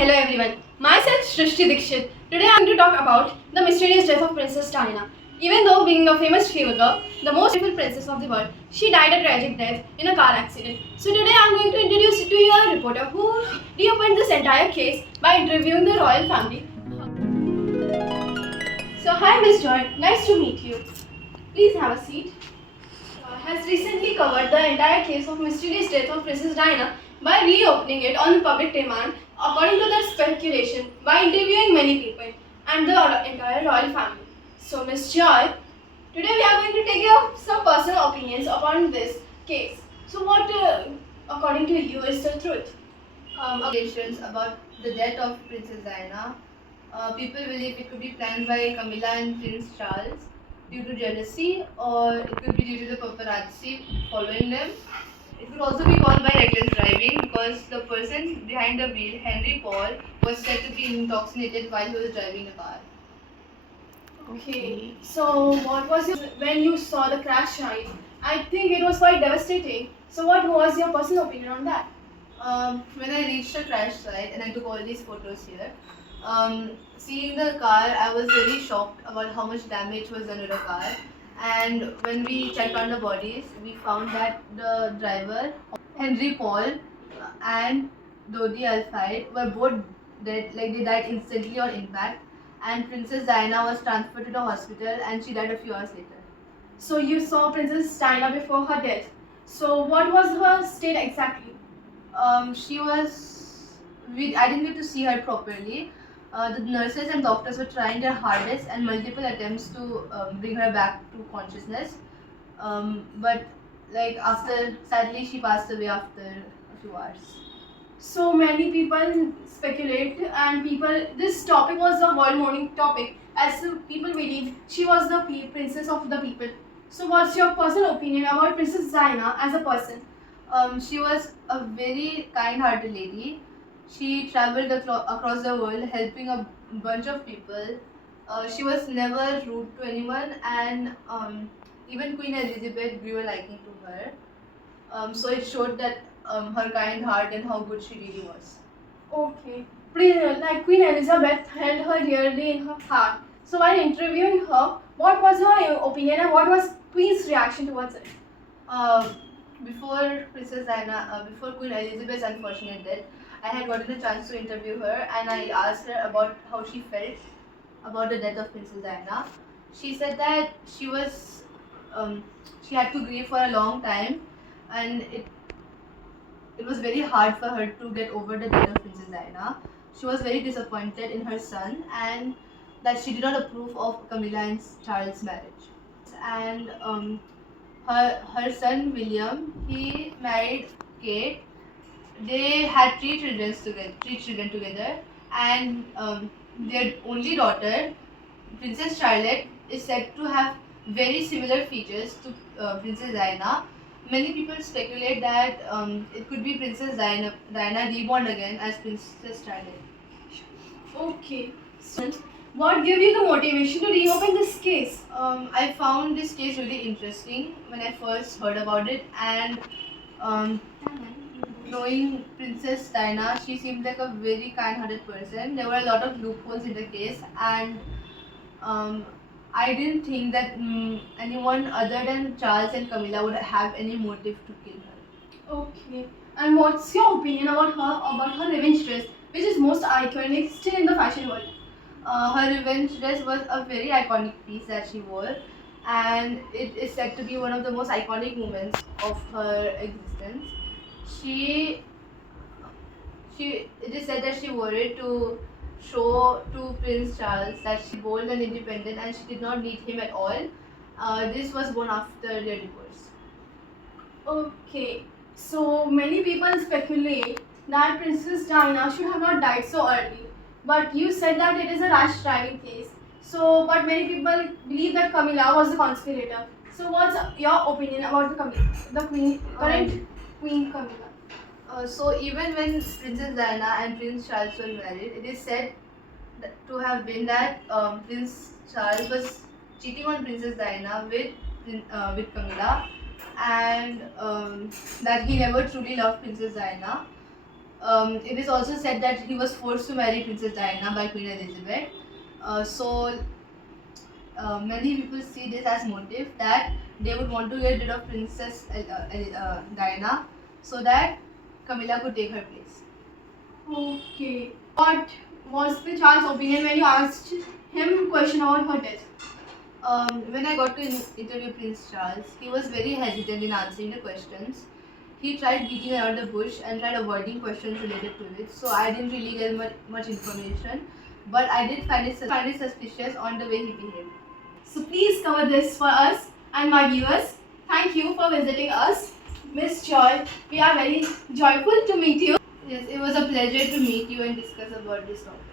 hello everyone. Myself Shrishti Dikshit. Today I'm going to talk about the mysterious death of Princess Diana. Even though being a famous figure, the most beautiful princess of the world, she died a tragic death in a car accident. So today I'm going to introduce to you a reporter who reopened this entire case by interviewing the royal family. So hi Miss Joy, nice to meet you. Please have a seat. Has recently covered the entire case of mysterious death of Princess Diana by reopening it on public demand, according to the speculation, by interviewing many people and the entire royal family. So, Miss Joy, today we are going to take your some personal opinions upon this case. So, what, according to you, is the truth? Allegations about the death of Princess Diana. People believe it could be planned by Camilla and Prince Charles due to jealousy, or it could be due to the paparazzi following them. It could also be caused by reckless driving because the person behind the wheel, Henry Paul, was said to be intoxicated while he was driving the car. Okay. So, what was your when you saw the crash site? I think it was quite devastating. So, what was your personal opinion on that? When I reached the crash site and I took all these photos here, seeing the car, I was very shocked about how much damage was done to the car. And when we checked on the bodies, we found that the driver, Henry Paul, and Dodi Alfayed were both dead, like they died instantly on impact. And Princess Diana was transferred to the hospital and she died a few hours later. So you saw Princess Diana before her death. So what was her state exactly? She was. I didn't get to see her properly. The nurses and doctors were trying their hardest and multiple attempts to bring her back to consciousness. But like after, sadly, she passed away after a few hours. So many people speculate, and people. This topic was a world mourning topic, as the people believe she was the princess of the people. So, what's your personal opinion about Princess Diana as a person? She was a very kind-hearted lady. She traveled across the world helping a bunch of people. She was never rude to anyone, and even Queen Elizabeth grew a liking to her. So it showed that her kind heart and how good she really was. Okay. Like Queen Elizabeth held her dearly in her heart. So while interviewing her, what was her opinion and what was Queen's reaction towards it? Before Princess Diana, before Queen Elizabeth's unfortunate death, I had gotten a chance to interview her, and I asked her about how she felt about the death of Princess Diana. She said that she had to grieve for a long time, and it was very hard for her to get over the death of Princess Diana. She was very disappointed in her son and that she did not approve of Camilla and Charles' marriage. And her son William, he married Kate. They had three children together, and their only daughter, Princess Charlotte, is said to have very similar features to Princess Diana. Many people speculate that it could be Princess Diana reborn again as Princess Charlotte. Okay. So, what gave you the motivation to reopen this case? I found this case really interesting when I first heard about it, and um, knowing Princess Diana, she seemed like a very kind-hearted person. There were a lot of loopholes in the case, and I didn't think that anyone other than Charles and Camilla would have any motive to kill her. Okay. And what's your opinion about her revenge dress, which is most iconic still in the fashion world? Her revenge dress was a very iconic piece that she wore, and it is said to be one of the most iconic moments of her existence. She, it is said that she wore it to show to Prince Charles that she bold and independent, and she did not need him at all. This was born after their divorce. Okay. So many people speculate that Princess Diana should have not died so early. But you said that it is a rash driving case. So, but many people believe that Camilla was the conspirator. So, what's your opinion about the queen, current Queen Camilla? So even when Princess Diana and Prince Charles were married, it is said to have been that Prince Charles was cheating on Princess Diana with Camilla, and that he never truly loved Princess Diana. It is also said that he was forced to marry Princess Diana by Queen Elizabeth. Many people see this as motive that they would want to get rid of Princess Diana so that Camilla could take her place. Okay. What was the Charles' opinion when you asked him question about her death? When I got to interview Prince Charles, he was very hesitant in answering the questions. He tried beating around the bush and tried avoiding questions related to it, so I didn't really get much information. But I did find it suspicious on the way he behaved. So please cover this for us and my viewers. Thank you for visiting us, Miss Joy. We are very joyful to meet you. Yes, it was a pleasure to meet you and discuss about this topic.